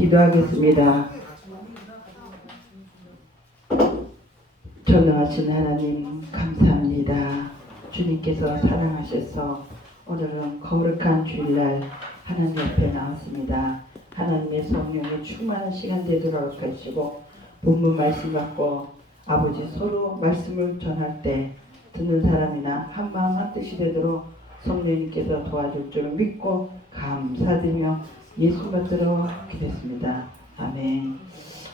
기도하겠습니다. 전능하신 하나님 감사합니다. 주님께서 사랑하셔서 오늘은 거룩한 주일날 하나님 옆에 나왔습니다. 하나님의 성령의 충만한 시간 되도록 하시고 본문 말씀 받고 아버지 서로 말씀을 전할 때 듣는 사람이나 한마음 한뜻이 되도록 성령님께서 도와줄 줄을 믿고 감사드리며 예수 받들어 기도했습니다. 아멘.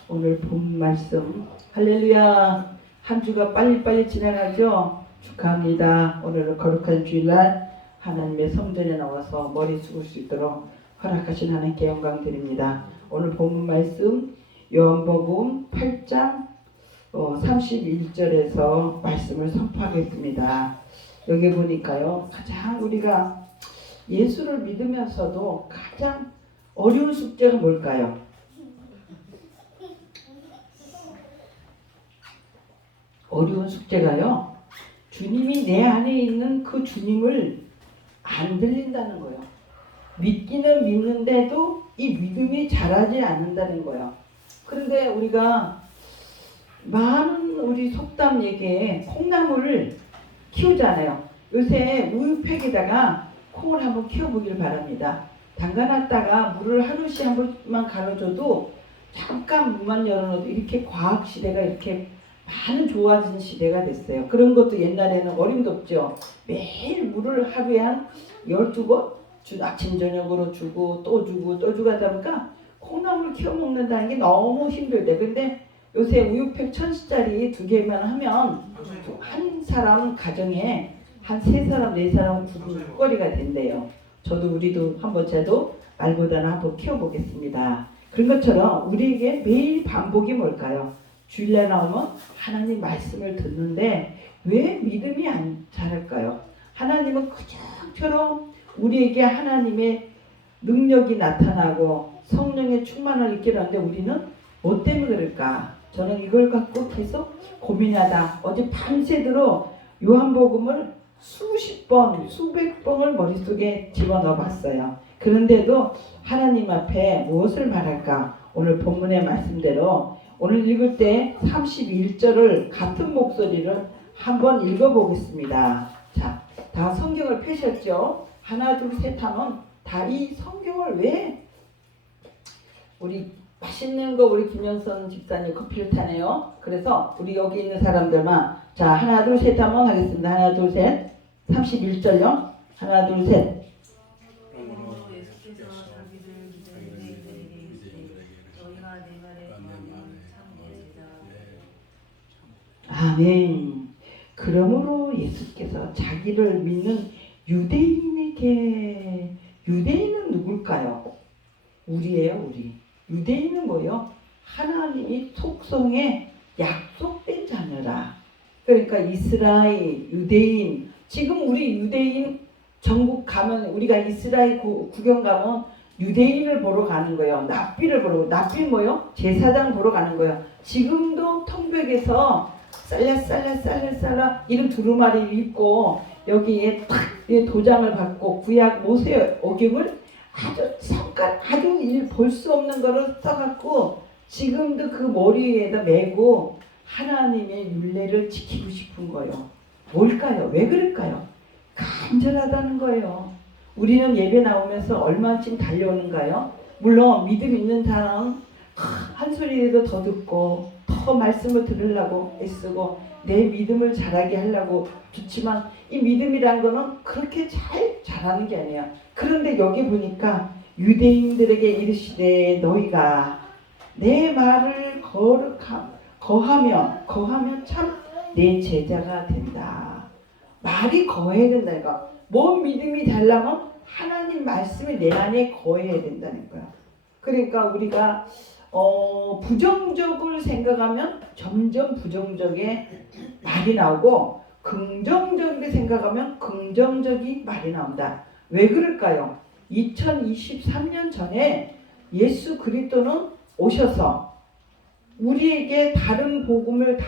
오늘 본 말씀 할렐루야. 한 주가 빨리빨리 지나가죠. 축하합니다. 오늘은 거룩한 주일날 하나님의 성전에 나와서 머리 숙을 수 있도록 허락하신 하나님께 영광 드립니다. 오늘 본문 말씀 요한복음 8장 31절에서 말씀을 선포하겠습니다. 여기 보니까요, 가장 우리가 예수를 믿으면서도 가장 어려운 숙제가 뭘까요? 어려운 숙제가요, 주님이 내 안에 있는 그 주님을 안 들린다는 거예요. 믿기는 믿는데도 이 믿음이 자라지 않는다는 거예요. 그런데 우리가 많은 우리 속담 얘기에 콩나물을 키우잖아요. 요새 우유팩에다가 콩을 한번 키워보길 바랍니다. 담가놨다가 물을 하루씩 한 번만 갈아줘도 잠깐 문만 열어놔도 이렇게 과학 시대가 이렇게 많은 좋아진 시대가 됐어요. 그런 것도 옛날에는 어림도 없죠. 매일 물을 하루에 한 12번 아침 저녁으로 주고 또 주고 또 주고 하다 보니까 콩나물 키워 먹는다는 게 너무 힘들대. 근데 요새 우유팩 1000원짜리 2개만 하면 한 사람 가정에 한 3사람 4사람 굶을거리가 된대요. 저도 우리도 한번 저도 말보다는 한번 키워보겠습니다. 그런 것처럼 우리에게 매일 반복이 뭘까요? 주일날 나오면 하나님 말씀을 듣는데 왜 믿음이 안 자랄까요? 하나님은 그저처럼 우리에게 하나님의 능력이 나타나고 성령의 충만을 있게 하는데 우리는 뭐 때문에 그럴까? 저는 이걸 갖고 계속 고민하다 어제 밤새도록 요한복음을 수십 번, 수백 번을 머릿속에 집어넣어 봤어요. 그런데도 하나님 앞에 무엇을 말할까? 오늘 본문의 말씀대로 오늘 읽을 때 31절을 같은 목소리를 한번 읽어보겠습니다. 자, 다 성경을 펴셨죠? 하나, 둘, 셋 하면 다 이 성경을 왜 우리 맛있는 거 우리 김영선 집사님 커피를 타네요. 그래서 우리 여기 있는 사람들만 자 하나 둘 셋 한번 하겠습니다. 하나 둘 셋 31절요. 하나 둘 셋. 아멘. 그러므로 예수께서 자기를 믿는 유대인에게 유대인은 누굴까요? 우리예요, 우리. 유대인은 뭐예요? 하나님이 속성에 약속된 자녀라. 그러니까 이스라엘, 유대인. 지금 우리 유대인 전국 가면 우리가 이스라엘 구경 가면 유대인을 보러 가는 거예요. 납비를 보러. 납비 뭐예요? 제사장 보러 가는 거예요. 지금도 통백에서 살라 이런 두루마리를 입고 여기에 탁 도장을 받고 구약 모세 오경을 아주 볼 수 없는 거를 써갖고 지금도 그 머리 위에다 메고 하나님의 율례를 지키고 싶은 거예요. 뭘까요? 왜 그럴까요? 간절하다는 거예요. 우리는 예배 나오면서 얼마쯤 달려오는가요? 물론 믿음 있는 사람은 한 소리라도 더 듣고 더 말씀을 들으려고 애쓰고 내 믿음을 자라게 하려고 좋지만 이 믿음이란 거는 그렇게 잘 자라는 게 아니에요. 그런데 여기 보니까 유대인들에게 이르시되 너희가 내 말을 거하면 참 내 제자가 된다. 말이 거해야 된다니까. 뭔 믿음이 되려면 하나님 말씀이 내 안에 거해야 된다는 거야. 그러니까 우리가 부정적을 생각하면 점점 부정적의 말이 나오고 긍정적으로 생각하면 긍정적인 말이 나온다. 왜 그럴까요? 2023년 전에 예수 그리스도는 오셔서 우리에게 다른 복음을 다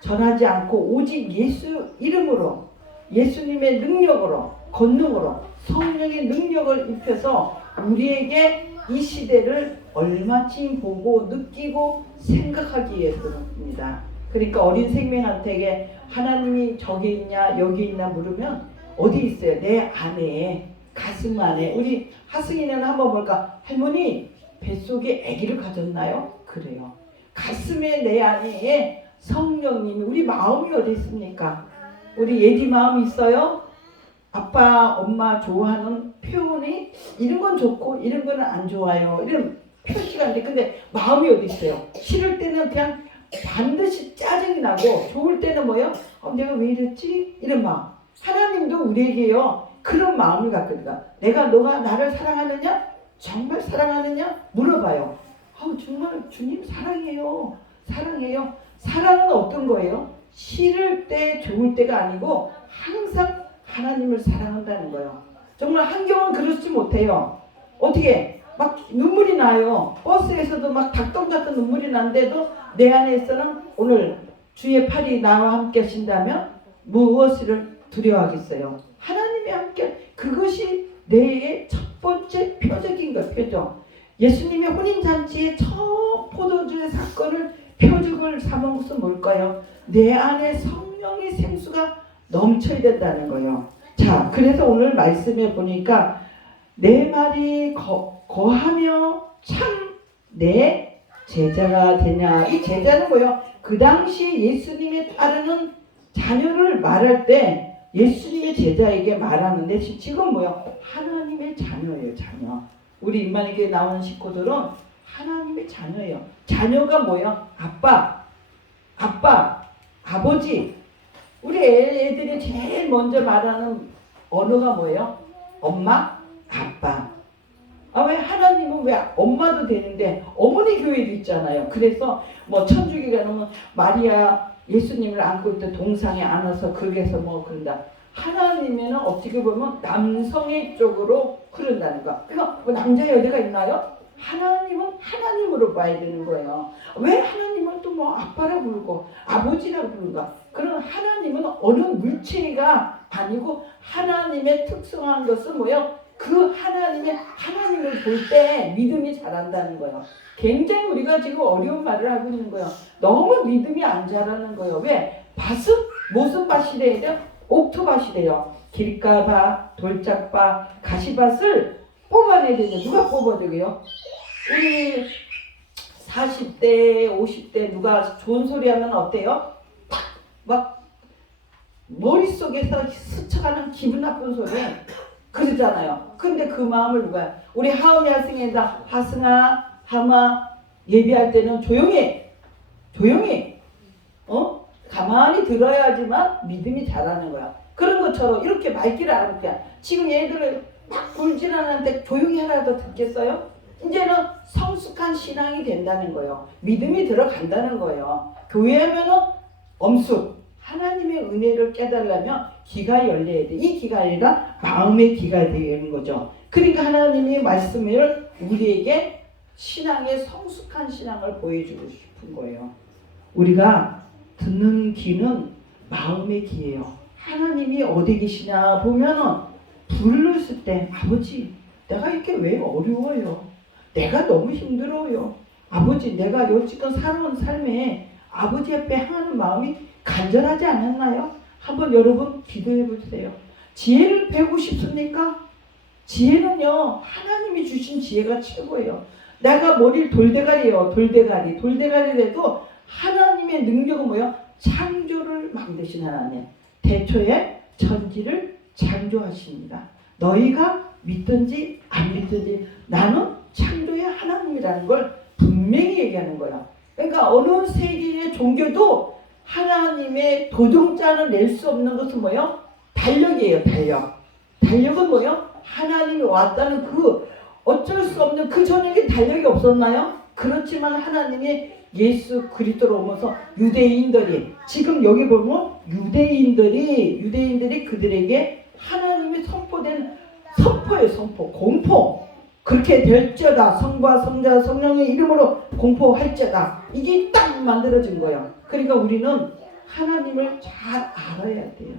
전하지 않고 오직 예수 이름으로 예수님의 능력으로 권능으로 성령의 능력을 입혀서 우리에게 이 시대를 얼마쯤 보고 느끼고 생각하기에 그렇습니다. 그러니까 어린 생명한테 하나님이 저기 있냐 여기 있냐 물으면 어디 있어요? 내 안에, 가슴 안에. 우리 하승이는 한번 볼까? 할머니 뱃속에 아기를 가졌나요? 그래요. 가슴에 내 안에 성령님이, 우리 마음이 어디 있습니까? 우리 예지 마음 있어요? 아빠 엄마 좋아하는 표현이 이런 건 좋고 이런 거는 안 좋아요, 이런 표시가 있는데, 근데 마음이 어디 있어요? 싫을 때는 그냥 반드시 짜증이 나고, 좋을 때는 뭐예요? 내가 왜 이랬지? 이런 마음. 하나님도 우리에게요 그런 마음을 갖거든요. 너가 나를 사랑하느냐? 정말 사랑하느냐? 물어봐요. 정말 주님 사랑해요. 사랑해요. 사랑은 어떤 거예요? 싫을 때 좋을 때가 아니고 항상 하나님을 사랑한다는 거예요. 정말 한경은 그렇지 못해요. 어떻게 막 눈물이 나요. 버스에서도 막 닭똥 같은 눈물이 난데도 내 안에서는 오늘 주의 팔이 나와 함께 하신다면 무엇을 두려워하겠어요? 하나님이 함께, 그것이 내의 첫 번째 표적인 것, 표적. 예수님의 혼인잔치의 첫 포도주의 사건을 표적을 삼은 것은 뭘까요? 내 안에 성령의 생수가 넘쳐야 된다는 거예요. 자, 그래서 오늘 말씀에 보니까 내 말이 거하며 참 내 제자가 되냐. 이 제자는 뭐예요? 그 당시 예수님에 따르는 자녀를 말할 때 예수님의 제자에게 말하는데, 지금 뭐예요? 하나님의 자녀예요. 자녀. 우리 임마니교회 나오는 식구들은 하나님의 자녀예요. 자녀가 뭐예요? 아빠, 아버지. 우리 애들이 제일 먼저 말하는 언어가 뭐예요? 엄마, 아빠. 왜 하나님은 왜 엄마도 되는데 어머니 교회도 있잖아요. 그래서 뭐 천주교가 나오면 마리아 예수님을 안고 있던 동상에 안아서 거기에서 뭐 그런다. 하나님에는 어떻게 보면 남성의 쪽으로 흐른다는 거. 그러니까 뭐 남자 여자가 있나요? 하나님은 하나님으로 봐야 되는 거예요. 왜 하나님은 또 뭐 아빠라 부르고 아버지라 부르는가? 그런 하나님은 어느 물체가 아니고 하나님의 특성한 것은 뭐예요? 그 하나님을 볼 때 믿음이 자란다는 거예요. 굉장히 우리가 지금 어려운 말을 하고 있는 거예요. 너무 믿음이 안 자라는 거예요. 왜? 밭은 무슨 밭이 돼야 돼요? 옥토밭이 돼요. 길가밭, 돌짝밭, 가시밭을 뽑아내야 되죠. 누가 뽑아내게요? 우리 40대, 50대 누가 좋은 소리 하면 어때요? 막 머릿속에서 스쳐가는 기분 나쁜 소리 그러잖아요. 근데 그 마음을 누가, 우리 하음이 하승이다. 하승아, 하마 예배할 때는 조용히 가만히 들어야지만 믿음이 자라는 거야. 그런 것처럼 이렇게 말귀를 알아볼게. 지금 얘들을 막 굴질 않는데 조용히 하라도 듣겠어요? 이제는 성숙한 신앙이 된다는 거예요. 믿음이 들어간다는 거예요. 교회하면은 엄숙, 하나님의 은혜를 깨달으려면 귀가 열려야 돼. 이 귀가 아니라 마음의 귀가 되는 거죠. 그러니까 하나님의 말씀을 우리에게 신앙의 성숙한 신앙을 보여주고 싶은 거예요. 우리가 듣는 귀는 마음의 귀예요. 하나님이 어디 계시냐 보면은 부르실 때, 아버지 내가 이렇게 왜 어려워요? 내가 너무 힘들어요. 아버지 내가 여지껏 살아온 삶에 아버지 앞에 향하는 마음이 간절하지 않았나요? 한번 여러분 기도해 보세요. 지혜를 배우고 싶습니까? 지혜는요 하나님이 주신 지혜가 최고예요. 내가 머리를 돌대가리예요. 돌대가리라도 하나님의 능력은 뭐예요? 창조를 만드신 하나님. 태초에 천지를 창조하십니다. 너희가 믿든지 안 믿든지 나는 창조의 하나님이라는 걸 분명히 얘기하는 거야. 그러니까 어느 세계의 종교도 하나님의 도종자를 낼 수 없는 것은 뭐예요? 달력이에요. 달력은 뭐예요? 하나님이 왔다는 그 어쩔 수 없는 그 전에 달력이 없었나요? 그렇지만 하나님이 예수 그리스도로 오면서 유대인들이, 지금 여기 보면 유대인들이 그들에게 하나님이 선포된 선포예요. 선포, 공포. 그렇게 될지어다. 성부와 성자 성령의 이름으로 공포할지어다. 이게 딱 만들어진 거예요. 그러니까 우리는 하나님을 잘 알아야 돼요.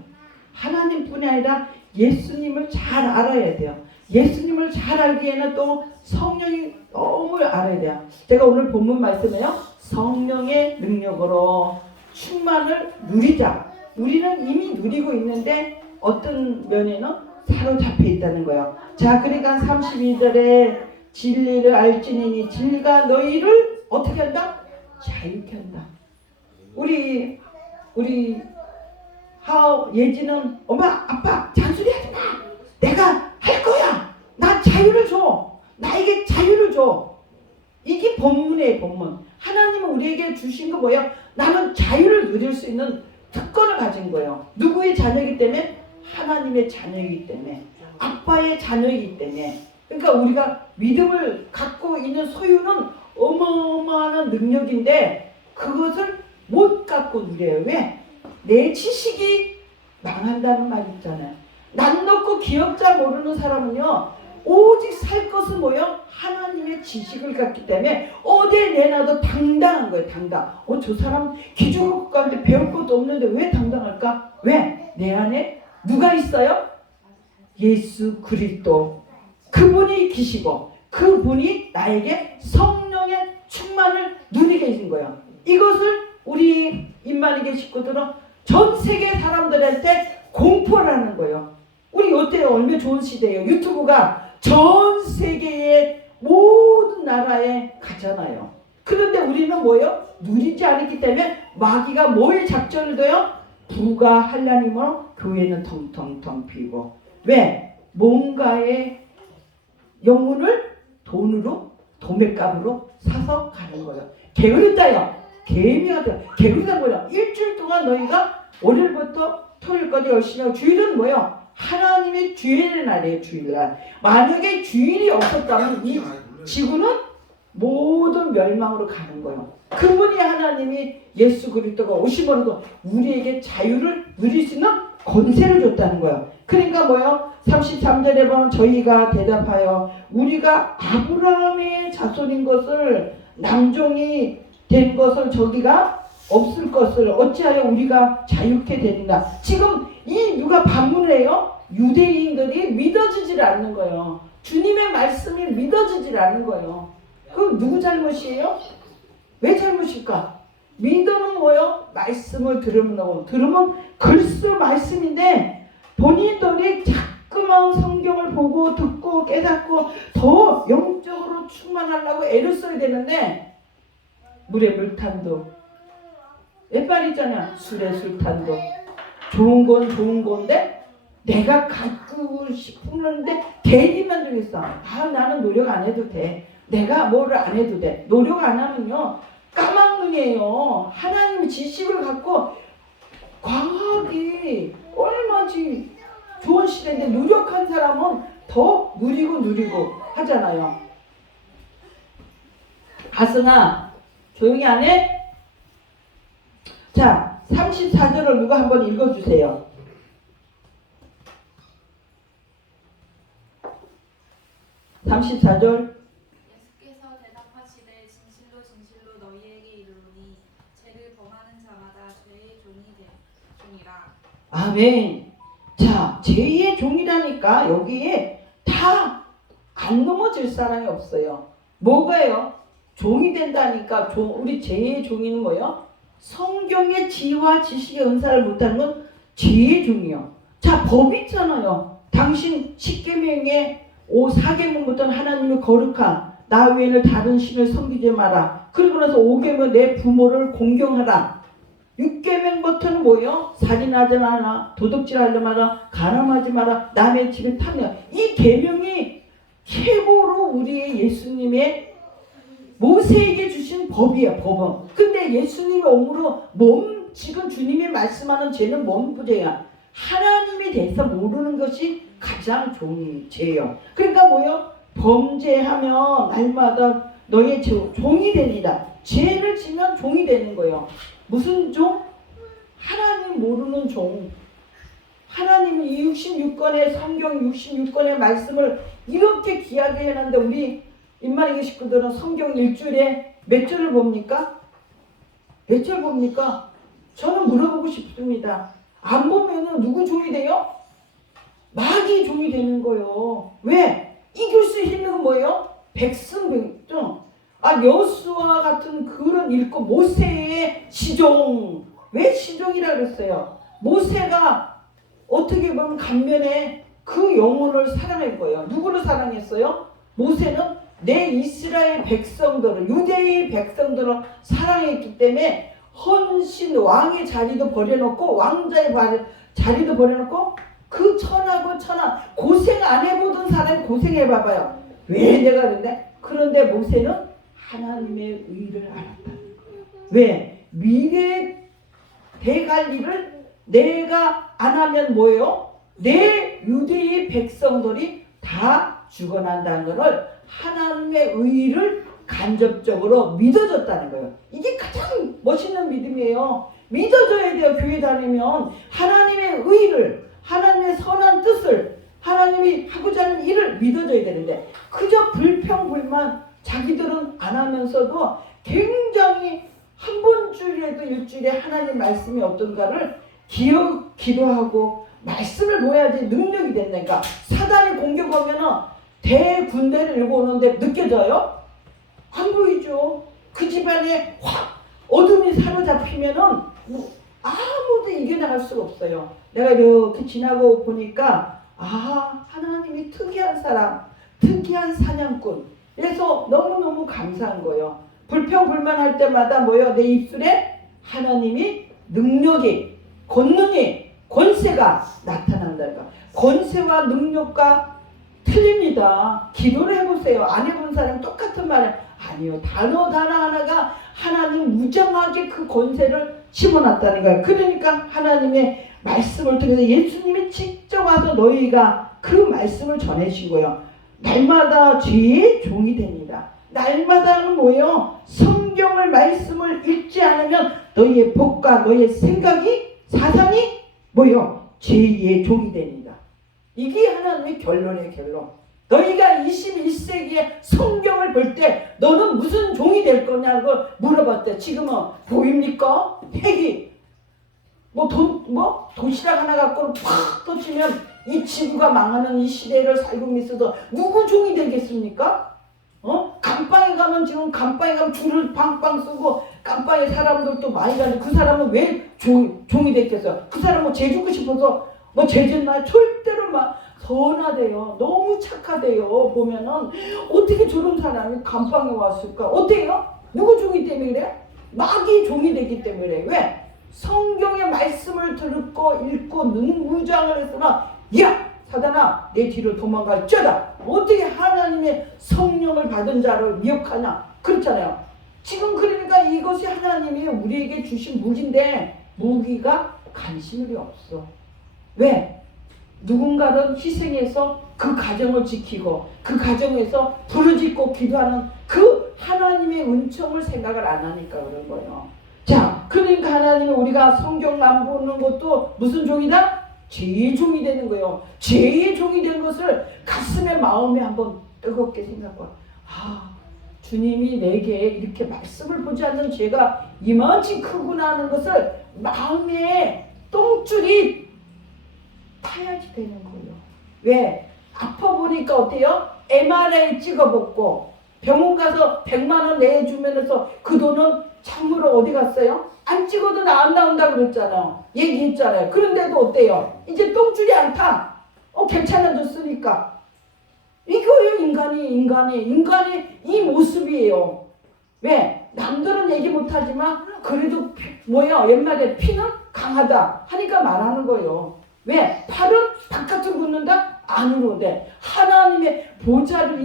하나님뿐이 아니라 예수님을 잘 알아야 돼요. 예수님을 잘 알기에는 또 성령이 너무 알아야 돼요. 제가 오늘 본문 말씀에요. 성령의 능력으로 충만을 누리자. 우리는 이미 누리고 있는데 어떤 면에는 사로잡혀 있다는 거예요. 자, 그러니까 32절에 진리를 알지니니 진리가 너희를 어떻게 한다? 자유케 한다. 우리 예지는 엄마 아빠 잔소리하지 마. 내가 할 거야. 나 자유를 줘. 나에게 자유를 줘. 이게 본문이에요. 본문. 하나님은 우리에게 주신 거 뭐예요? 나는 자유를 누릴 수 있는 특권을 가진 거예요. 누구의 자녀이기 때문에? 하나님의 자녀이기 때문에, 아빠의 자녀이기 때문에. 그러니까 우리가 믿음을 갖고 있는 소유는 어마어마한 능력인데 그것을 못 갖고 누려요. 왜? 내 지식이 망한다는 말이 있잖아요. 난 놓고 기억자 모르는 사람은요, 오직 살 것은 뭐예요? 하나님의 지식을 갖기 때문에 어디에 내놔도 당당한 거예요. 당당. 저 사람 기죽을것같은데 배울 것도 없는데 왜 당당할까? 왜? 내 안에 누가 있어요? 예수 그리스도. 그분이 계시고 그분이 나에게 성령의 충만을 누리게 해준 거예요. 이것을 우리 임마니게 식구들은 전 세계 사람들한테 공포를 하는 거예요. 우리 이때 얼마나 좋은 시대예요. 유튜브가 전 세계의 모든 나라에 가잖아요. 그런데 우리는 뭐예요? 누리지 않았기 때문에 마귀가 뭐에 작전을 둬요? 부가 하려니면 교회는 텅텅텅 비고. 왜? 뭔가의 영혼을 돈으로 도매값으로 사서 가는 거예요. 게으르다요. 개미하다. 게으르다 뭐야? 일주일 동안 너희가 월요일부터 토요일까지 열심히 하고, 주일은 뭐예요? 하나님의 주일의 날이에요. 주일날. 만약에 주일이 없었다면 이 지구는 모든 멸망으로 가는 거예요. 그분이 하나님이 예수 그리스도가 오심으로도 우리에게 자유를 누릴 수 있는 권세를 줬다는 거예요. 그러니까 뭐예요? 33절에 보면 저희가 대답하여 우리가 아브라함의 자손인 것을, 남종이 된 것을, 저기가 없을 것을 어찌하여 우리가 자유케 되리나. 지금 이 누가 반문을 해요? 유대인들이 믿어지질 않는 거예요. 주님의 말씀이 믿어지질 않는 거예요. 그럼 누구 잘못이에요? 왜 잘못일까? 믿음은 뭐예요? 말씀을 들으면 글쎄 말씀인데 본인들이 자꾸만 성경을 보고 듣고 깨닫고 더 영적으로 충만하려고 애를 써야 되는데, 물에 물탄도 옛말 있잖아. 술에 술탄도. 좋은 건 좋은 건데 내가 갖고 싶은데 괜히만 되겠어. 나는 노력 안 해도 돼. 내가 뭐를 안 해도 돼. 노력 안 하면요 까막눈이에요. 하나님의 지식을 갖고 과학이 얼마지 좋은 시대인데 노력한 사람은 더 누리고 하잖아요. 가승아 조용히 안 해? 자, 34절을 누가 한번 읽어주세요. 34절. 예수께서 대답하시되 진실로 진실로 너희에게 이르노니 죄를 범하는 자마다 죄의 종이라. 아멘. 자, 죄의 종이라니까 여기에 다 안 넘어질 사람이 없어요. 뭐가요? 종이 된다니까. 우리 죄의 종이는 뭐예요? 성경의 지혜와 지식의 은사를 못하는 건 죄의 종이요. 자, 법 있잖아요. 당신 10계명의 4계명부터는 하나님의 거룩한 나 외에는 다른 신을 섬기지 마라. 그리고 나서 5계명 내 부모를 공경하라. 6계명부터는 뭐예요? 살인하지 마라, 도둑질하지 마라, 간음하지 마라, 남의 집에 탐내. 이 계명이 최고로 우리의 예수님의 모세에게 주신 법이에요. 법은. 근데 예수님의 옴으로 지금 주님이 말씀하는 죄는 뭔 부재야? 하나님에 대해서 모르는 것이 가장 좋은 죄예요. 그러니까 뭐예요? 범죄하면 날마다 너의 종이 되리라. 죄를 지면 종이 되는 거예요. 무슨 종? 하나님 모르는 종. 하나님은 이 66권의 성경 66권의 말씀을 이렇게 귀하게 해놨는데 우리 임마리게 식구들은 성경 일주일에 몇 절을 봅니까? 몇 절 봅니까? 저는 물어보고 싶습니다. 안 보면은 누구 종이 돼요? 마귀의 종이 되는 거예요. 왜? 이길 수 있는 건 뭐예요? 백성. 여수와 같은 그런 읽고 모세의 시종. 왜 시종이라 그랬어요? 모세가 어떻게 보면 간면에 그 영혼을 사랑할 거예요. 누구를 사랑했어요? 모세는 내 이스라엘 백성들을, 유대의 백성들을 사랑했기 때문에 헌신 왕의 자리도 버려놓고 왕자의 자리도 버려놓고 그 천하고 천하 고생 안 해보던 사람이 고생해봐봐요. 왜 내가 그런데? 그런데 모세는 하나님의 의를 알았다는 거예요. 왜? 미래 대갈 일을 내가 안 하면 뭐예요? 내 유대의 백성들이 다 죽어난다는 것을 하나님의 의를 간접적으로 믿어줬다는 거예요. 이게 가장 멋있는 믿음이에요. 믿어줘야 돼요. 교회 다니면 하나님의 의를, 하나님의 선한 뜻을, 하나님이 하고자 하는 일을 믿어줘야 되는데 그저 불평불만 자기들은 안 하면서도 굉장히 한 번쯤이라도 일주일에 하나님 말씀이 어떤가를 기도하고 말씀을 보여야지 능력이 된다니까. 사단이 공격하면은 대군대를 일고 오는데 느껴져요? 안 보이죠. 그 집안에 확 어둠이 사로잡히면은 아무도 이겨나갈 수가 없어요. 내가 이렇게 지나고 보니까 하나님이 특이한 사람, 특이한 사냥꾼. 그래서 너무너무 감사한 거예요. 불평불만할 때마다 뭐예요? 내 입술에 하나님이 능력이, 권능이, 권세가 나타난다. 권세와 능력과 틀립니다. 기도를 해보세요. 안 해본 사람 똑같은 말을 아니요. 단어 하나가 하나님 무장하게 그 권세를 심어놨다는 거예요. 그러니까 하나님의 말씀을 통해서 예수님이 직접 와서 너희가 그 말씀을 전해주신 거예요. 날마다 죄의 종이 됩니다. 날마다는 뭐예요? 성경을 말씀을 읽지 않으면 너희의 복과 너희의 생각이 사상이 뭐예요? 죄의 종이 됩니다. 이게 하나님의 결론이에요. 결론. 너희가 21세기에 성경을 볼 때 너는 무슨 종이 될 거냐고 물어봤대. 지금은 보입니까? 핵이 도시락 하나 갖고 팍 터치면 이 지구가 망하는 이 시대를 살고 있어도 누구 종이 되겠습니까? 감방에 가면 지금 감방에 가면 줄을 빵빵 쓰고 감방에 사람들도 많이 가는데 그 사람은 왜 종이 됐겠어요? 그 사람은 죄 주고 싶어서 죄졌나요? 절대로 선하대요. 너무 착하대요. 보면은 어떻게 저런 사람이 감방에 왔을까? 어때요? 누구 종이 때문에 그래? 마귀 종이 되기 때문에 그래. 왜? 성경의 말씀을 듣고 읽고 능무장을 했으나 야! 사단아 내 뒤로 도망갈지어다. 어떻게 하나님의 성령을 받은 자를 미혹하냐? 그렇잖아요. 지금 그러니까 이것이 하나님이 우리에게 주신 무기인데 무기가 관심이 없어. 왜? 누군가는 희생해서 그 가정을 지키고 그 가정에서 부르짖고 기도하는 그 하나님의 은총을 생각을 안 하니까 그런 거예요. 자, 그러니까 하나님은 우리가 성경 안 보는 것도 무슨 종이다? 죄의 종이 되는 거예요. 죄의 종이 된 것을 가슴에 마음에 한번 뜨겁게 생각하고 주님이 내게 이렇게 말씀을 보지 않는 죄가 이만치 크구나 하는 것을 마음에 똥줄이 타야지 되는 거예요. 왜? 아파 보니까 어때요? MRI 찍어보고 병원 가서 100만 원 내주면서 그 돈은 참으로 어디 갔어요? 안 찍어도 안 나온다고 그랬잖아요. 얘기했잖아요. 그런데도 어때요? 이제 똥줄이 안 타. 괜찮아졌으니까. 이거예요. 인간이 이 모습이에요. 왜? 남들은 얘기 못하지만 그래도 옛말에 피는 강하다 하니까 말하는 거예요. 왜? 팔은 바깥으로 붙는다? 안으로 돼. 하나님의 보좌를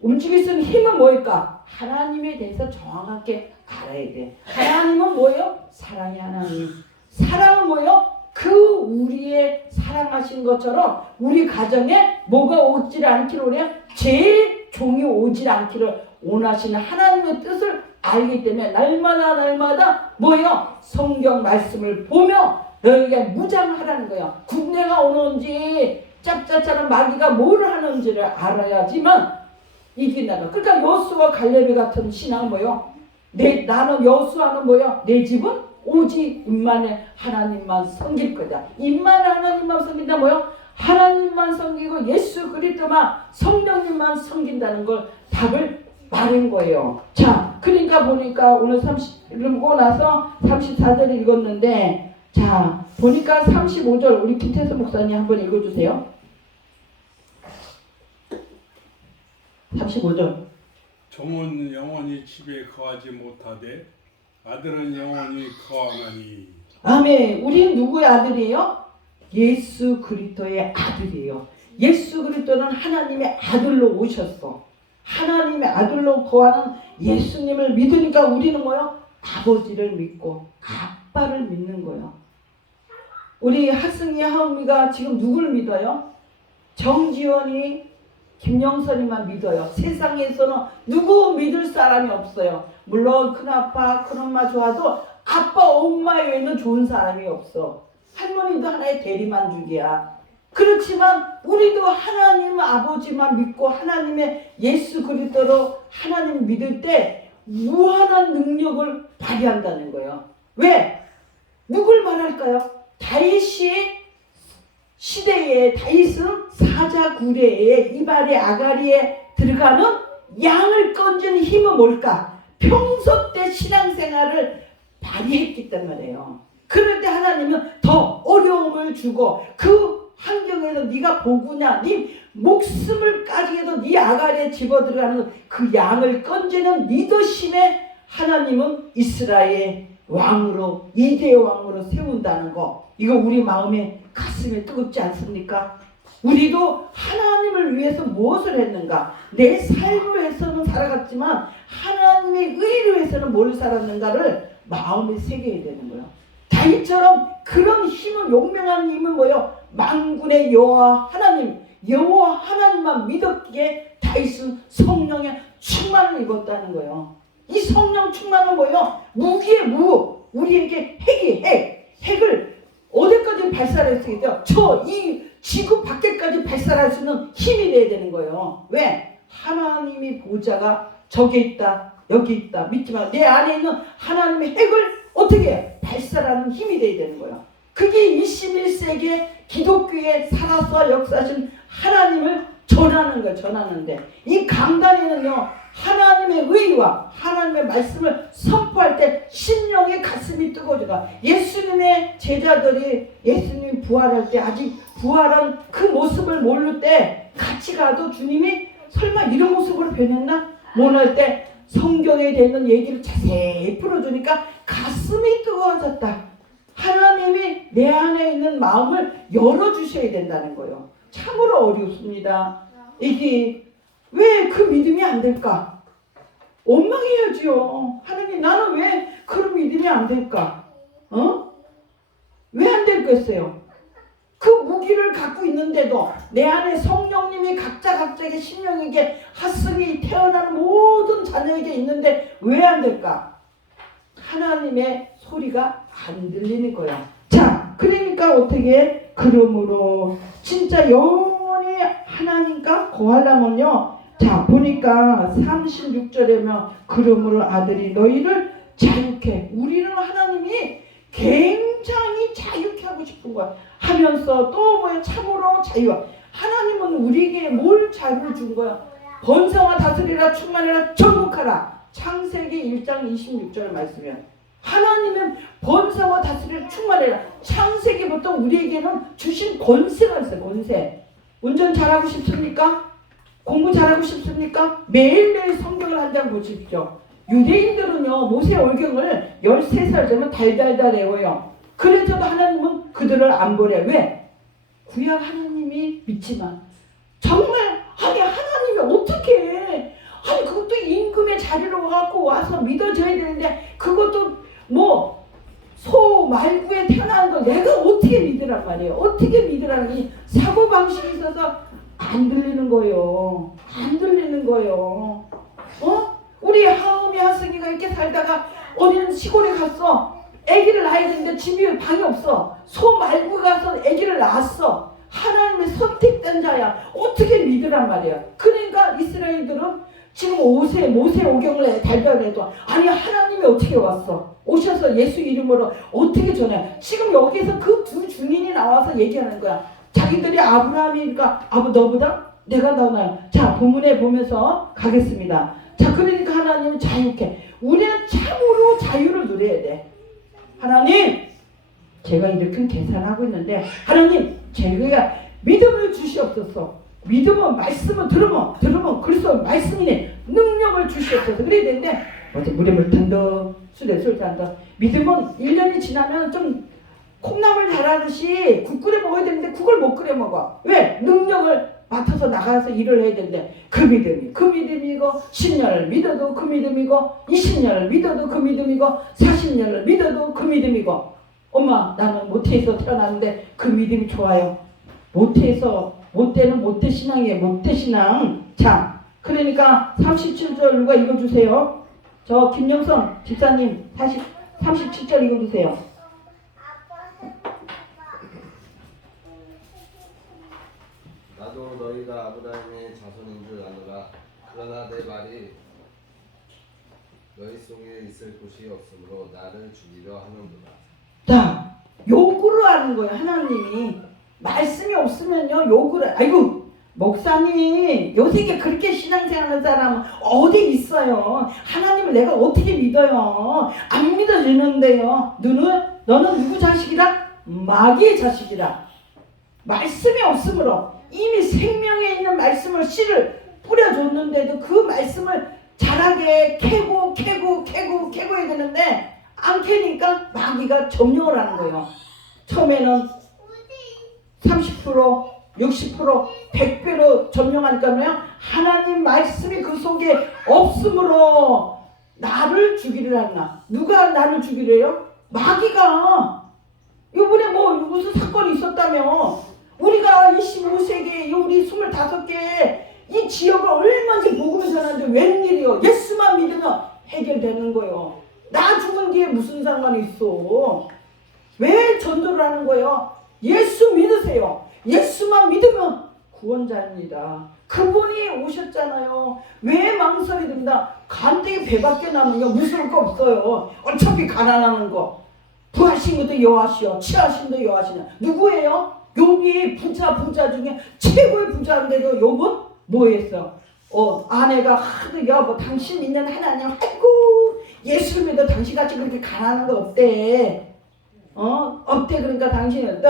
움직일 수 있는 힘은 뭘까? 하나님에 대해서 정확하게 알아야 돼. 하나님은 뭐예요? 사랑의 하나님. 사랑은 뭐예요? 그 우리의 사랑하신 것처럼 우리 가정에 뭐가 오질 않기를 원해요? 제일 종이 오질 않기를 원하시는 하나님의 뜻을 알기 때문에 날마다 뭐예요? 성경 말씀을 보며 너희가 무장하라는 거예요. 군대가 오는지 짭짭짤한 마귀가 뭘 하는지를 알아야지만 이긴다는. 그러니까 여수와 갈렙이 같은 신앙은 뭐예요? 나는 여수와는 뭐예요? 내 집은 오직 임만의 하나님만 섬길 거다. 임만의 하나님만 섬긴다 뭐요? 하나님만 섬기고 예수 그리스도만 성령님만 섬긴다는 걸 답을 말한 거예요. 자, 그러니까 보니까 오늘 읽고 나서 34절을 읽었는데, 자, 보니까 35절 우리 김태수 목사님 한번 읽어주세요. 35절. 종은 영원히 집에 거하지 못하되 아들은 영원히 거하나니. 아멘. 우리는 누구의 아들이에요? 예수 그리스도의 아들이에요. 예수 그리스도는 하나님의 아들로 오셨어. 하나님의 아들로 거하는 예수님을 믿으니까 우리는 뭐요? 아버지를 믿고 아빠를 믿는 거예요. 우리 하승이 하은미가 지금 누굴 믿어요? 정지원이 김영선이만 믿어요. 세상에서는 누구 믿을 사람이 없어요. 물론 큰아빠 큰엄마 좋아도 아빠 엄마 외에는 좋은 사람이 없어. 할머니도 하나의 대리만족이야. 그렇지만 우리도 하나님 아버지만 믿고 하나님의 예수 그리스도로 하나님 믿을 때 무한한 능력을 발휘한다는 거예요. 왜? 누굴 말할까요? 다윗이 시대에 다윗은 사자구레에 이발의 아가리에 들어가는 양을 건지는 힘은 뭘까? 평소 때 신앙생활을 발휘했기 때문이에요. 그럴 때 하나님은 더 어려움을 주고 그 환경에서 네가 보구냐, 네 목숨을 까지해도 네 아가리에 집어들어가는 그 양을 건지는 리더십에 하나님은 이스라엘 왕으로, 이대 왕으로 세운다는 거, 이거 우리 마음에 가슴에 뜨겁지 않습니까? 우리도 하나님을 위해서 무엇을 했는가? 내 삶을 위해서는 살아갔지만 하나님의 의를 위해서는 뭘 살았는가를 마음에 새겨야 되는 거예요. 다윗처럼 그런 힘은, 용맹한 힘은 뭐예요? 만군의 여호와 하나님, 여호와 하나님만 믿었기에 다윗은 성령의 충만을 입었다는 거예요. 이 성령 충만은 뭐예요? 무기의 무, 우리에게 핵을 어디까지 발사할 수 있죠? 이 지구 밖에까지 발사할 수 있는 힘이 돼야 되는 거예요. 왜? 하나님의 보좌가 저기 있다, 여기 있다, 믿지만 내 안에 있는 하나님의 핵을 어떻게 해? 발사하는 힘이 돼야 되는 거예요. 그게 21세기에 기독교에 살아서 역사하신 하나님을 전하는 거예요. 전하는데 이 강단에는요, 하나님의 의와 하나님의 말씀을 선포할 때 심령의 가슴이 뜨거워져가. 예수님의 제자들이 예수님 부활할 때 아직 부활한 그 모습을 모를 때 같이 가도 주님이 설마 이런 모습으로 변했나? 모를 때 성경에 대한 얘기를 자세히 풀어주니까 가슴이 뜨거워졌다. 하나님이 내 안에 있는 마음을 열어주셔야 된다는 거예요. 참으로 어렵습니다. 이게 왜 그 믿음이 안 될까? 원망해야지요. 하나님, 나는 왜 그런 믿음이 안 될까? 왜 안 될겠어요? 그 무기를 갖고 있는데도 내 안에 성령님이 각자의 심령에게 하승이 태어나는 모든 자녀에게 있는데 왜 안 될까? 하나님의 소리가 안 들리는 거야. 자, 그러니까 어떻게? 그러므로 진짜 영원히 하나님과 거하려면요, 자, 보니까 36절에면 그러므로 아들이 너희를 자유케, 우리는 하나님이 굉장히 자유케 하고 싶은 거야. 하면서 또 뭐야? 참으로 자유. 하나님은 우리에게 뭘 자유를 준 거야? 번성하 다스리라 충만하라 정복하라. 창세기 1장 26절 말씀이야. 하나님은 번성하 다스리라 충만해라. 창세기부터 우리에게는 주신 권세가 있어요. 권세. 운전 잘하고 싶습니까? 공부 잘하고 싶습니까? 매일매일 성경을 한 장 보십시오. 유대인들은요, 모세오경을 13살 되면 달달달 외워요. 그래서도 하나님은 그들을 안 보래. 왜? 구약 하나님이 믿지만 정말 아니 하나님이 어떻게 해? 아니 그것도 임금의 자리로 갖고 와서 믿어줘야 되는데 그것도 뭐 소 말구에 태어난 거 내가 어떻게 믿으란 말이에요. 어떻게 믿으라니 사고방식이 있어서 안 들리는 거예요. 안 들리는 거예요. 우리 하은이 하승이가 이렇게 살다가 어린 시골에 갔어. 아기를 낳아야 되는데 집에 방이 없어. 소 말고 가서 아기를 낳았어. 하나님의 선택된 자야. 어떻게 믿으란 말이야. 그러니까 이스라엘들은 지금 모세 오경을 달달해도 아니 하나님이 어떻게 왔어? 오셔서 예수 이름으로 어떻게 전해? 지금 여기서 그 두 증인이 나와서 얘기하는 거야. 자기들이 아브라함이니까 너보다 내가 더 나아요. 자, 본문에 보면서 가겠습니다. 자, 그러니까 하나님은 자유케. 우리는 참으로 자유를 누려야 돼. 하나님, 제가 이렇게 계산하고 있는데 하나님, 제가 믿음을 주시옵소서. 믿음은 말씀을 들으면 그리스도 말씀이네. 능력을 주시옵소서. 그래야 되는데 어제 물에 물 탄다, 술에 술 탄다. 믿음은 1년이 지나면 좀 콩나물 자라듯이 국 끓여 먹어야 되는데 국을 못 끓여 먹어. 왜? 능력을 맡아서 나가서 일을 해야 되는데 그 믿음이고 10년을 믿어도 그 믿음이고 20년을 믿어도 그 믿음이고 40년을 믿어도 그 믿음이고 엄마 나는 모태에서 태어났는데 그 믿음이 좋아요. 모태에서 못되는 모태 신앙이에요. 모태 신앙. 자, 그러니까 37절 누가 읽어주세요. 저 김영성 집사님 37절 읽어주세요. 나도 너희가 아브라함의 자손인 줄 아노라. 그러나 내 말이 너희 속에 있을 곳이 없으므로 나를 죽이려 하는구나. 자, 요구를 하는 거예요. 하나님이 말씀이 없으면요 요구를. 아이고 목사님 요새 그렇게 신앙생활하는 사람 어디 있어요? 하나님을 내가 어떻게 믿어요? 안 믿어지는데요. 너는 누구 자식이라? 마귀의 자식이라. 말씀이 없으므로 이미 생명에 있는 말씀을 씨를 뿌려줬는데도 그 말씀을 자라게 캐고 해야 되는데 안 캐니까 마귀가 점령을 하는 거예요. 처음에는 30%, 60%, 100배로 점령하니까요. 하나님 말씀이 그 속에 없으므로 나를 죽이려 하나. 누가 나를 죽이래요? 마귀가. 이번에 무슨 사건이 있었다며. 우리가 25세기 우리 25개 이 지역을 얼마나 복음을 전하는데 웬일이요? 예수만 믿으면 해결되는 거예요. 나 죽은 뒤에 무슨 상관이 있어? 왜 전도를 하는 거예요? 예수 믿으세요. 예수만 믿으면 구원자입니다. 그분이 오셨잖아요. 왜 망설이 듭니다. 간대기 배밖에 남으면 무서울 거 없어요. 어차피 가난하는 거. 부하신 것도 여호와시오. 취하신 것도 여호와시냐. 누구예요? 욥이 부자 중에 최고의 부자인데도 욥은 뭐 했어? 아내가 하도 여보 당신 믿는 하나님 아이고 예수를 믿어 당신같이 그렇게 가난한 거 없대. 없대. 그러니까 당신은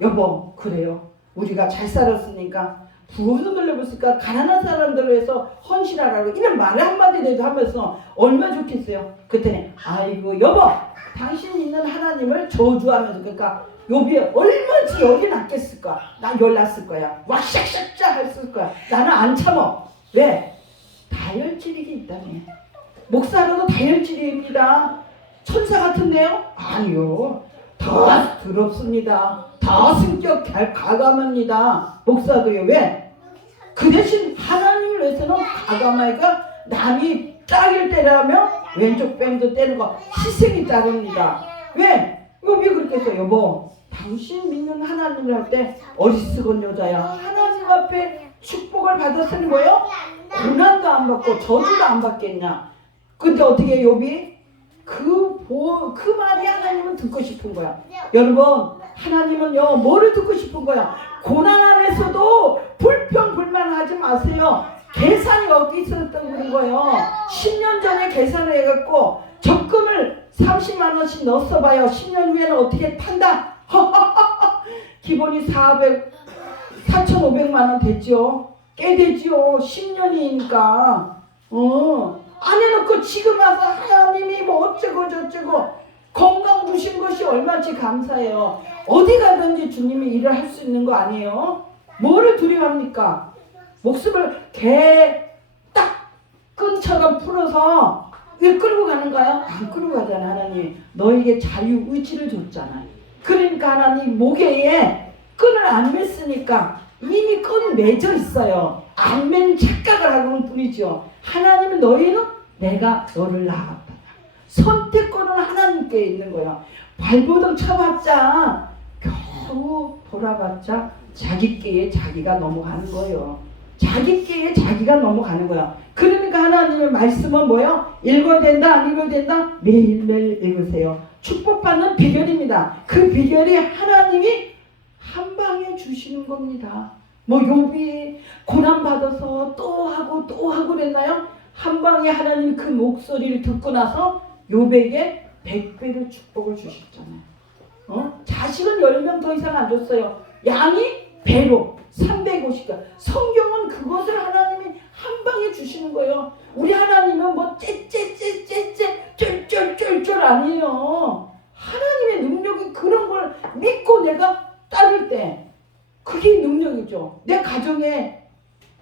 여보 그래요. 우리가 잘 살았으니까 부흥을 눌러봤을까 가난한 사람들을 위해서 헌신하라고 이런 말 한마디라도 하면서 얼마나 좋겠어요. 그때는 아이고 여보 당신 믿는 하나님을 저주하면서 그러니까 욥이 얼마나 열이 났겠을까. 나 열났을 거야. 왁샥샥샥 했을 거야. 나는 안 참어. 왜? 다혈질이 있다며. 목사로도 다혈질입니다. 천사 같은데요? 아니요. 더 더럽습니다. 더 성격 가감합니다. 목사도요. 왜? 그 대신 하나님을 위해서는 가감하니까 남이 딱일 때라면 왼쪽 뺨도 떼는 거 희생이 따릅니다. 왜? 욥이 그렇게 했어요. 여보 당신 믿는 하나님을 할 때 어리석은 여자야. 하나님 앞에 축복을 받았으니 뭐예요? 고난도 안 받고 저주도 안 받겠냐. 근데 어떻게 욥이 그 말이 하나님은 듣고 싶은 거야. 여러분 하나님은요 뭐를 듣고 싶은 거야? 고난 안에서도 불평불만하지 마세요. 계산이 어디 있었던 그런 거예요. 10년 전에 계산을 해갖고 적금을 30만 원씩 넣었어 봐요. 10년 후에는 어떻게 판다? 기본이 4,500만 원 됐죠. 꽤 됐죠. 10년이니까. 안 해놓고 지금 와서 하나님이 뭐 어쩌고 저쩌고 건강 주신 것이 얼마나 감사해요. 어디 가든지 주님이 일을 할 수 있는 거 아니에요? 뭐를 두려워합니까? 목숨을 딱 끈처럼 풀어서 왜 끌고 가는가요? 안 끌고 가잖아. 하나님 너에게 자유의지를 줬잖아요. 그러니까 하나님 목에에 끈을 안 맸으니까 이미 끈 맺어 있어요. 안 맨 착각을 하고는 뿐이죠. 하나님은 너희는 내가 너를 낳았다. 선택권은 하나님께 있는 거야. 발버둥 쳐봤자 겨우 돌아봤자 자기 끼에 자기가 넘어가는 거예요. 자기 끼에 자기가 넘어가는 거야. 그러니까 하나님의 말씀은 뭐예요? 읽어야 된다, 안 읽어야 된다? 매일매일 읽으세요. 축복받는 비결입니다. 그 비결이 하나님이 한 방에 주시는 겁니다. 뭐 욥이 고난받아서 또 하고 그랬나요? 한 방에 하나님이 그 목소리를 듣고 나서 욥에게 100배로 축복을 주셨잖아요. 자식은 10명 더 이상 안 줬어요. 양이 배로 350가. 성경은 그것을 하나님이 한 방에 주시는 거예요. 우리 하나님은 뭐 쫄쫄쫄쫄 아니에요. 하나님의 능력이 그런 걸 믿고 내가 따를 때 그게 능력이죠. 내 가정에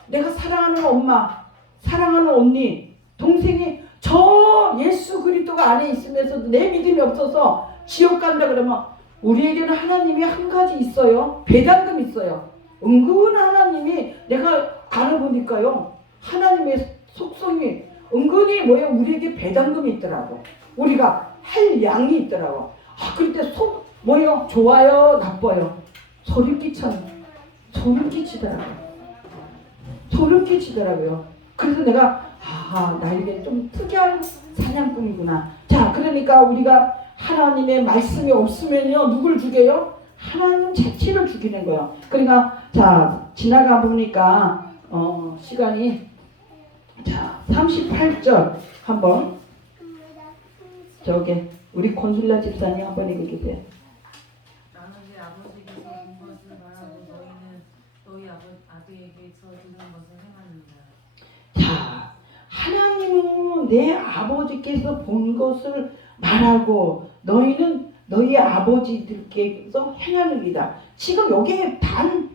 내가 사랑하는 엄마, 사랑하는 언니, 동생이 저 예수 그리스도가 안에 있으면서도 내 믿음이 없어서 지옥 간다 그러면 우리에게는 하나님이 한 가지 있어요. 배당금 있어요. 은근 하나님이 내가 알아보니까요. 하나님의 속성이 은근히 뭐예요? 우리에게 배당금이 있더라고. 우리가 할 양이 있더라고. 그럴 때 속 뭐예요? 좋아요? 나빠요? 소름 끼치더라고요. 그래서 내가 나에게 좀 특이한 사냥꾼이구나. 자, 그러니까 우리가 하나님의 말씀이 없으면요, 누굴 죽여요? 하나님 자체를 죽이는 거예요. 그러니까 자, 지나가 보니까 시간이 자 38절 한번 저기 우리 곤술라 집사님 한번 읽어주세요. 나는 내 아버지께서 본 것을 말하고 너희는 너희 아비에게서 들은 것을 행하느니라. 자, 하나님은 내 아버지께서 본 것을 말하고 너희는 너희 아버지들께서 행하느니라. 지금 여기에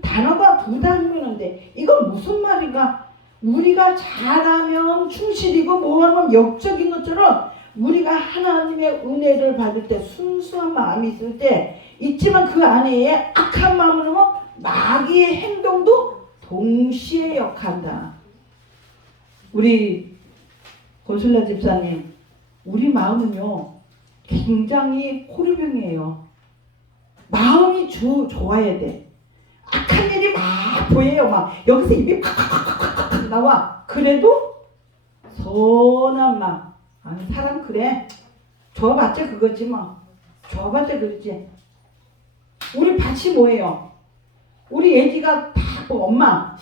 단어가 두 단어인데 이건 무슨 말인가? 우리가 잘하면 충실이고 뭐하면 역적인 것처럼 우리가 하나님의 은혜를 받을 때 순수한 마음이 있을 때 있지만 그 안에 악한 마음으로 마귀의 행동도 동시에 역한다. 우리 곤술라 집사님, 우리 마음은요 굉장히 호르병이에요. 마음이 좋아야 돼. 악한 일이 막 보여요. 막 여기서 입이 팍팍팍팍 나와. 그래도 선한 마음. 사람 그래. 줘봤자 그거지 뭐. 줘봤자 그러지. 우리 밭이 뭐예요? 우리 애기가 다 엄마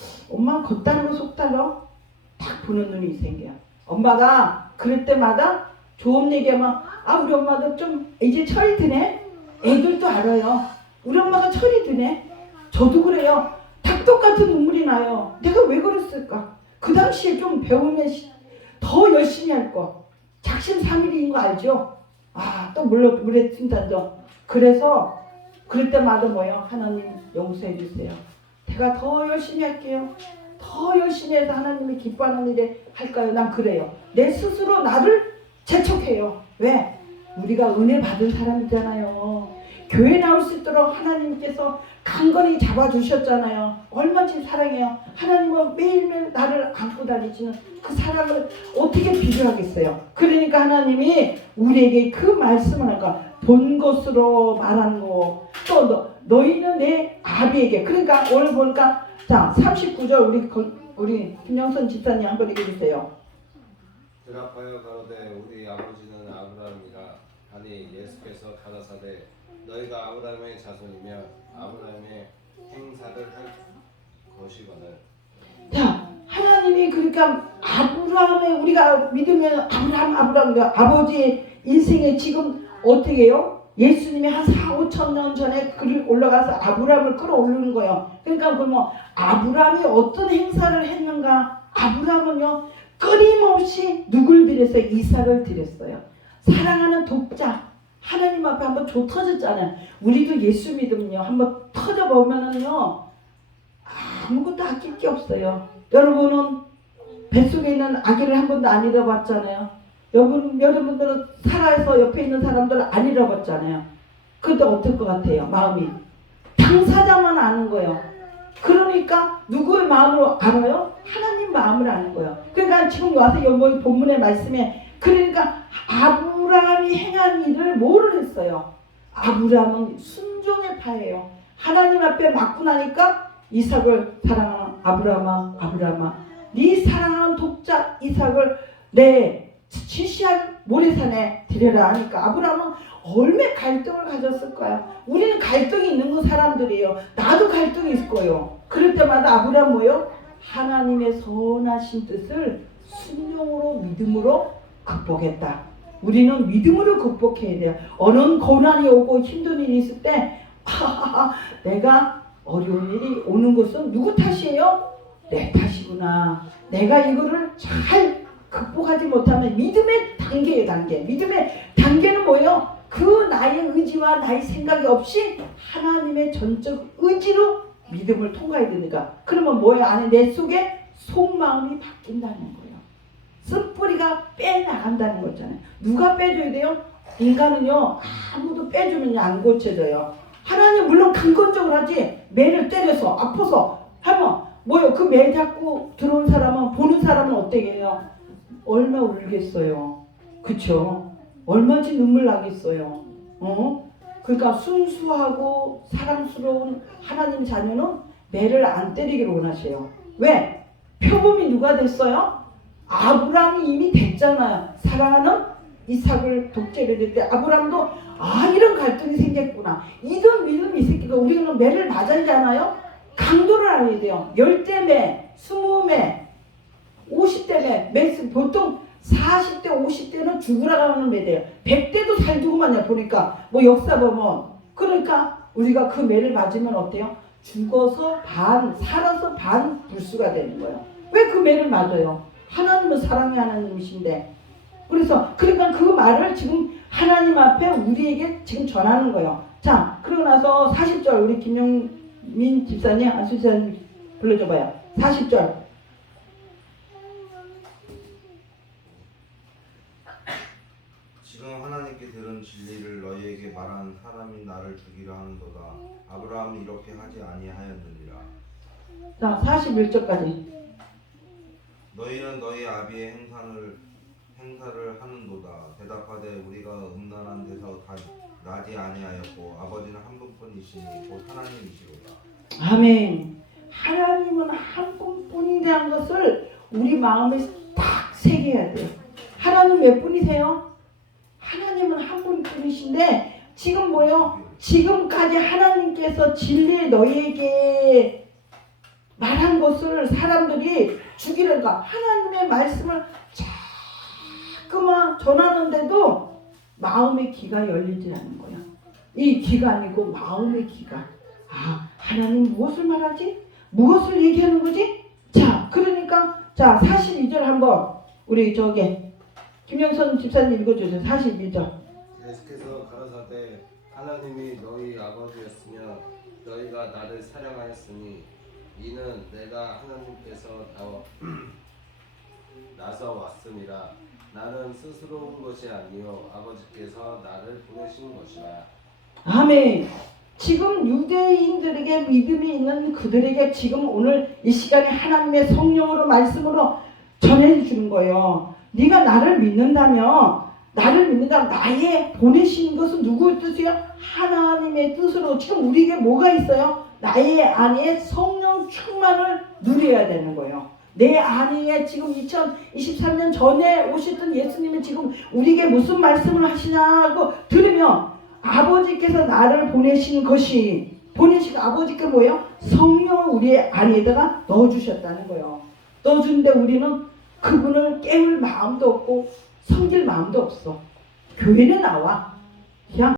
겉다르고 속다르고 딱 보는 눈이 생겨요. 엄마가 그럴 때마다 좋은 얘기하면 우리 엄마도 좀 이제 철이 드네. 애들도 알아요. 우리 엄마가 철이 드네. 저도 그래요. 다 똑같은 눈물이 나요. 내가 왜 그랬을까? 그 당시에 좀 배우면 더 열심히 할 거. 작심삼일인 거 알죠? 또 물에 튄다죠. 그래서 그럴 때마다 뭐예요? 하나님 용서해 주세요. 제가 더 열심히 할게요. 더 열심히 해서 하나님이 기뻐하는 일에 할까요? 난 그래요. 내 스스로 나를 재촉해요. 왜? 우리가 은혜 받은 사람이잖아요. 교회 나올 수 있도록 하나님께서 강건히 잡아주셨잖아요. 얼마나 사랑해요. 하나님은 매일매일 나를 안고 다니시는 그 사랑을 어떻게 비교하겠어요. 그러니까 하나님이 우리에게 그 말씀을 할까 본 것으로 말하는 거. 또 너희는 내 아비에게. 그러니까 오늘 보니까 자 39절 우리 김영선 집사님 한번 읽어주세요. 대답하여 가로되 우리 아버지는 아브라함이라 하니 예수께서 가라사대 너희가 아브라함의 자손이며 아브라함의 행사를 할 것이거늘. 자, 하나님이 그러니까 아브라함의 우리가 믿으면 아브라함 아버지 인생에 지금 어떻게 해요? 예수님이 한 4,5천 년 전에 그를 올라가서 아브라함을 끌어올리는 거예요. 그러니까 그러면 아브라함이 어떤 행사를 했는가? 아브라함은요 끊임없이 누굴 드렸어요? 이삭을 드렸어요. 사랑하는 독자 하나님 앞에 한번 조 터졌잖아요. 우리도 예수 믿으면요 한번 터져보면은요 아무것도 아낄 게 없어요. 여러분은 뱃속에 있는 아기를 한 번도 안 잃어봤잖아요. 여러분들은 살아서 옆에 있는 사람들 안 잃어봤잖아요. 그때 어떨 것 같아요? 마음이 당사자만 아는 거예요. 그러니까 누구의 마음으로 알아요? 하나님 마음을 아는 거예요. 그러니까 지금 와서 여기 본문의 말씀에 그러니까 아브라함이 행한 일을 뭐를 했어요? 아브라함은 순종의 파예요. 하나님 앞에 맞고 나니까 이삭을 사랑하는 아브라함아 네 사랑하는 독자 독자 이삭을 내 지시한 모래산에 드려라 하니까 아브라함은 얼마나 갈등을 가졌을 거야. 우리는 갈등이 있는 건 사람들이에요. 나도 갈등이 있을 거예요. 그럴 때마다 아브라함 뭐예요? 하나님의 선하신 뜻을 순종으로 믿음으로 극복했다. 우리는 믿음으로 극복해야 돼요. 어느 고난이 오고 힘든 일이 있을 때 내가 어려운 일이 오는 것은 누구 탓이에요? 내 탓이구나. 내가 이거를 잘 극복하지 못하면 믿음의 단계예요. 단계. 믿음의 단계는 뭐예요? 그 나의 의지와 나의 생각이 없이 하나님의 전적 의지로 믿음을 통과해야 되니까. 그러면 뭐예요? 안에 내 속에 속마음이 바뀐다는 거예요. 쓴뿌리가 빼나간다는 거잖아요. 누가 빼줘야 돼요? 인간은요 아무도 빼주면 안 고쳐져요. 하나님 물론 강권적으로 하지. 매를 때려서 아파서 하면 뭐예요? 그 매 잡고 들어온 사람은 보는 사람은 어떻게 해요? 얼마 울겠어요. 그쵸? 얼마지 눈물 나겠어요. 그러니까 순수하고 사랑스러운 하나님 자녀는 매를 안 때리기를 원하셔요. 왜? 표범이 누가 됐어요? 아브라함이 이미 됐잖아요. 사랑하는 이삭을 독재를 했을 때 아브라함도 이런 갈등이 생겼구나. 이런 믿음 이 새끼가 우리는 매를 맞아야 하나요? 강도를 알아야 돼요. 10대 매, 20매, 50대 매, 보통 40대, 50대는 죽으라 하는 매대요. 100대도 살두고만 해 보니까 뭐 역사 보면 그러니까 우리가 그 매를 맞으면 어때요? 죽어서 반, 살아서 반 불수가 되는 거예요. 왜 그 매를 맞아요? 하나님은 사랑의 하나님이신데. 그래서 그러니까 그 말을 지금 하나님 앞에 우리에게 지금 전하는 거예요. 자, 그러고 나서 40절 우리 김영민 집사님, 안수사님 불러줘봐요. 40절. 지금 하나님께 들은 진리를 너희에게 말한 사람이 나를 죽이려 하는도다. 아브라함은 이렇게 하지 아니하였느니라. 자, 41절까지. 너희는 너희 아비의 행사를 하는도다. 대답하되 우리가 음란한 데서 나지 아니하였고 아버지는 한 분뿐이시니 곧 하나님이시로다. 아멘. 하나님은 한 분뿐이라는 것을 우리 마음에 딱 새겨야 돼요. 하나님 몇 분이세요? 하나님은 한 분뿐이신데 지금 뭐요? 지금까지 하나님께서 진리에 너희에게 말한 것을 사람들이 죽이려니까 하나님의 말씀을 자꾸만 전하는데도 마음의 귀가 열리지 않는 거야. 이 귀가 아니고 마음의 귀가. 하나님 무엇을 말하지? 무엇을 얘기하는 거지? 자, 그러니까 자 42절 한번 우리 김영선 집사님 읽어주세요. 42절. 예수께서 가라사대 하나님이 너희 아버지였으며 너희가 나를 사랑하였으니 이는 내가 하나님께서 나서 왔음이라. 나는 스스로 온 것이 아니요 아버지께서 나를 보내신 것이라. 아멘. 지금 유대인들에게 믿음이 있는 그들에게 지금 오늘 이 시간에 하나님의 성령으로 말씀으로 전해주는 거예요. 네가 나를 믿는다면 나의 보내신 것은 누구의 뜻이요? 하나님의 뜻으로. 지금 우리에게 뭐가 있어요? 나의 안에 성령 충만을 누려야 되는 거예요. 내 안에 지금 2023년 전에 오셨던 예수님이 지금 우리에게 무슨 말씀을 하시냐고 들으면 아버지께서 나를 보내신 아버지께 뭐예요? 성령을 우리 안에다가 넣어주셨다는 거예요. 넣어주는데 우리는 그분을 깨울 마음도 없고 섬길 마음도 없어. 교회는 나와. 그냥